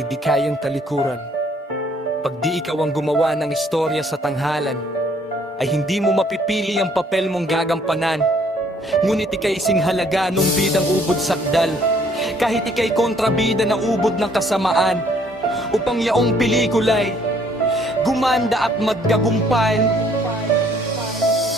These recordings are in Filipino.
di kayang talikuran. Pag di ikaw ang gumawa ng istorya sa tanghalan, ay hindi mo mapipili ang papel mong gagampanan. Ngunit ika'y singhalaga nung bidang ubod sakdal, kahit ika'y kontrabida na ubod ng kasamaan, upang yaong pelikula'y gumanda at maggagumpay.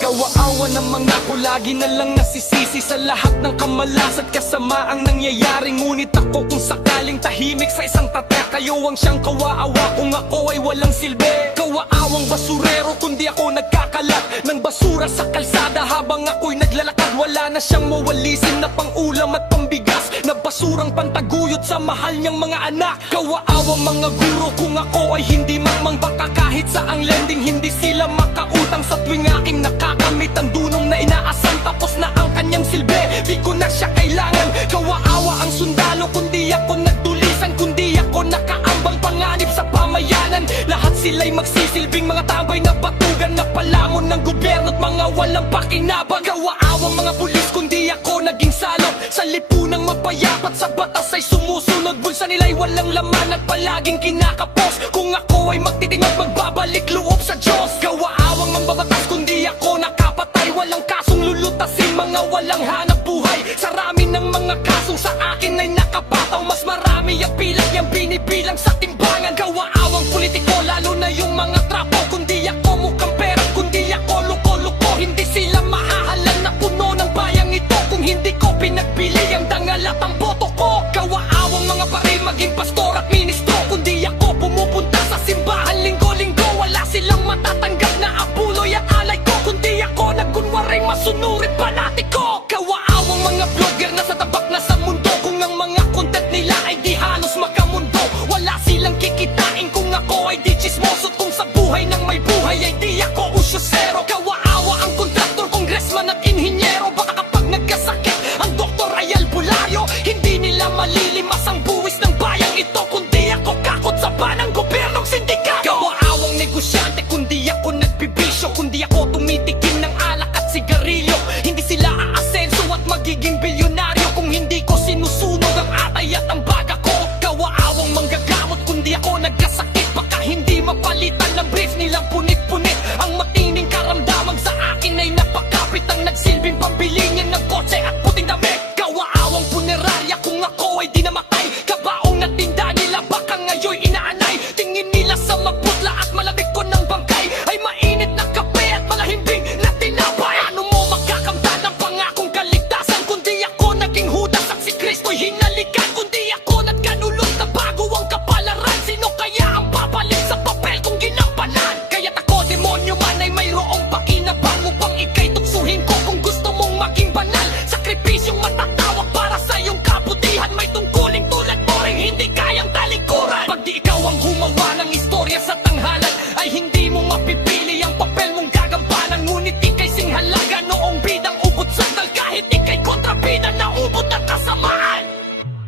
Kawaawa ng mga ko, lagi na lang nasisisi sa lahat ng kamalas at kasamaang nangyayari. Ngunit ako kung sakaling tahimik sa isang tatak, kayo ang siyang kawaawa kung ako ay walang silbi. Kawaawang basurero kundi ako nagkakalat ng basura sa kalsada habang ako'y naglalakad. Wala na siyang mawalisin na pang-ulam at pambigas, na basurang pantaguyod sa mahal niyang mga anak. Kawaawang mga guro kung ako ay hindi mang baka, kahit sa ang lending hindi sila makautang sa tuwing aking nakakamit ang dunong na inaasan. Tapos na ang kanyang silbi, di ko na siya kailangan. Kawaawa ang sundalo kundi ako nagtulisan, kundi ako nakaambang panganib sa pamayanan. Lahat sila'y magsisilbing mga tambay na batugan, na palamon ng gobyerno at mga walang pakinabang. Kawaawang mga pulis kundi ako naging salot sa lipunang mapayapat, sa batas ay sumusunod. Bulsa nila'y walang laman at palaging kinakapos. Kung ako ay magtitinod, magbabalik loob sa Diyos. Kawaawang mambabatas kundi ako nakapatay, walang kasong lulutasin, mga walang hanap buhay. Sa rami ng mga kasong sa akin ay nakapataw, mas marami ang pilak yung binibilang sa timbangan. Kawaawang politiko, lalo na yung mga trapo, kundi ako mukhang pera, kundi ako luko-luko. Hindi sila mahahalan na puno ng bayang ito kung hindi ko pinagpili ang dangal at ang boto ko. Kawaawang mga baril, maging pastor at ministro, kundi ako pumupunta sa simbahan linggo-linggo. Wala silang matatanggap na apuloy at alay ko, kundi ako nagkunwaring masunurin panati ko. Kawaawang mga vlogger na sa tabak na sa mundo, kung ang mga content nila ay di halos makamundo. Wala silang kikitain kung ako ay di chismoso, kung sa buhay ng may buhay ay di ako usyosero. Kawaawa ang kontraktor, congressman at inhinyero, baka kapag nagkasakit ang doktor ay albularyo, hindi nila malilimas ang buwis ng bayang ito, kundi ako kakot sa banang gobyernong sindikato. Kawaawang negosyante kundi ako nagbibisyo, kundi ako tumitikim ng alak at sigarilyo. Hindi sila aasenso at magiging bilyonaryo kung hindi ko sinusunog ang atay at ang baga ko. Kawaawang manggagamot kundi ako nagkasakit, baka hindi mapalitan ng brief nilang punit-punit. Ang matining karamdaman sa akin ay napakapit, ang nagsilbing pambili niya ng kotse at puting damit. Kawaawang punerarya kung ako ay di namatay, kabaong na tinda nila baka ngayon inaanay. Tingin nila sa maputla at malamig ko ng bangkay ay mainit na kape at malahimbing na tinapay. Ano mo makakamtan ng pangakong kaligtasan, kundi ako naging Judas at si Kristo'y hinalikan, kundi ako nagkanulot na bago ang kapalaran. Sino kaya ang babalik sa papel kung ginampanan? Kaya't ako demonyo man ay mayroong pakinabang upang ika'y tuksuhin ko kung gusto mong maging banal. Sakripisyong matatawag para sa iyong kabutihan, may tungkuling tulad mo rin hindi kayang talikuran. Pag di ikaw ang gumawa ng istorya sa tanghalan, ay hindi mo mapipili ang papel mong gagampanan. Ngunit ika'y singhalaga noong bidang ubod sakdal, kahit ika'y kontrabida na ubod ng kasamaan.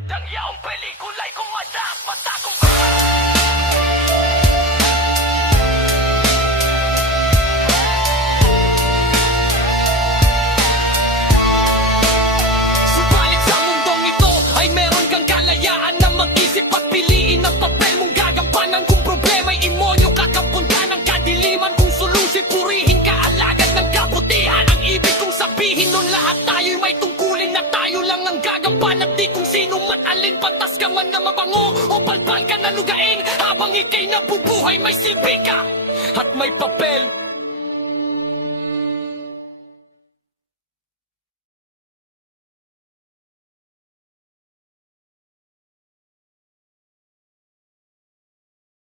Dangyaong pelikula'y kumada, matakong subalit sa mundong ito ay meron kang kalayaan na mag-isip at piliin ang papel mong gagampanan. Kung problema'y imonyo, kakampungan ng kadiliman. Kung solusi, purihin ka alagad ng kabutihan. Ang ibig kong sabihin nun, lahat tayo'y may tungkulin, na tayo lang ang gagampan at di kung sino man alin. Pantas ka man na mabango o palpal ka na lugain, habang ika'y nabubuhay may silbi ka at may papel.